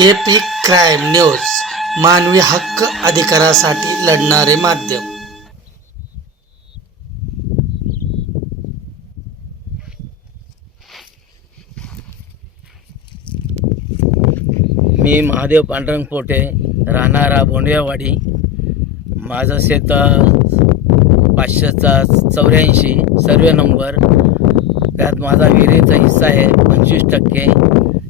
AP crime news मानवी हक्क अधिकारासाठी लढणारे माध्यम. मी महादेव पांडुरंग पोटे राहणारा बोंडियावाडी माझं शेत पाचशेचा चौऱ्याऐंशी सर्वे नंबर. त्यात माझा विहिरीचा हिस्सा आहे पंचवीस टक्के.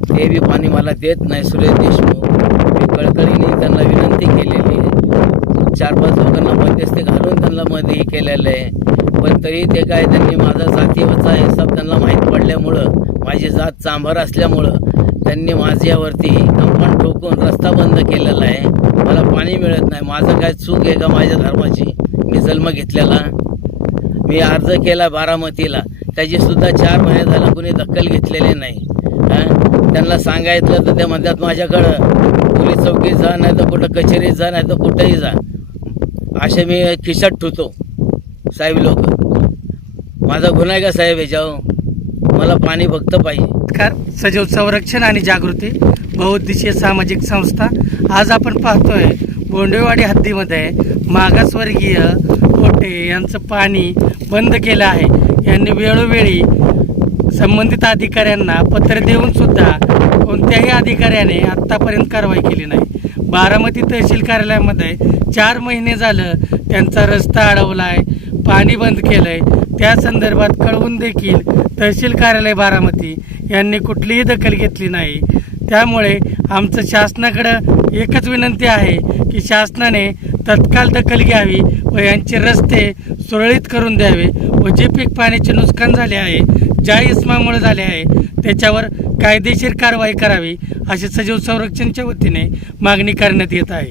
ते बी पाणी मला देत नाही सुरेश देशमुख. मी कळकळीने त्यांना विनंती केलेली आहे. चार पाच लोकांना मध्यस्थी घालून त्यांना मध्ये केलेलं आहे. पण तरी ते काय त्यांनी माझा जातीवरचा हिसाब त्यांना माहीत पडल्यामुळं माझी जात चांभार असल्यामुळं त्यांनी माझ्यावरती कंपाऊंड ठोकून रस्ता बंद केलेला आहे. मला पाणी मिळत नाही. माझं काय चूक आहे का माझ्या धर्माची? मी जन्म घेतलेला. मी अर्ज केला बारामतीला. त्याची सुद्धा चार महिने झालं कुणी दखल घेतलेली नाही. त्यांना सांगायचं तर ते म्हणतात माझ्याकडं पोलीस चौकीत जा नाही तर कुठं कचेरीत जा नाही तर कुठंही जा. असे मी खिशात ठुतो साहेब लोक. माझा गुन्हा आहे का साहेब याच्यावर? मला पाणी फक्त पाहिजे. नमस्कार सजीव संरक्षण आणि जागृती बहुउद्देशीय सामाजिक संस्था. आज आपण पाहतोय बोंडेवाडी हद्दीमध्ये मागासवर्गीय कोटे यांचं पाणी बंद केलं आहे. यांनी वेळोवेळी संबंधित अधिकाऱ्यांना पत्र देऊन सुद्धा कोणत्याही अधिकाऱ्याने आत्तापर्यंत कारवाई केली नाही. बारामती तहसील कार्यालयामध्ये चार महिने झालं त्यांचा रस्ता अडवला आहे पाणी बंद केलं आहे त्या संदर्भात कळवून देखील तहसील कार्यालय बारामती यांनी कुठलीही दखल घेतली नाही. त्यामुळे आमचं शासनाकडं एकच विनंती आहे की शासनाने तत्काळ दखल घ्यावी व यांचे रस्ते सुरळीत करून द्यावे व जे पीक पाण्याचे नुकसान झाले आहे ज्या इसमामुळे झाले आहे त्याच्यावर कायदेशीर कारवाई करावी अशी सजीव संरक्षणच्या वतीने मागणी करण्यात येत आहे.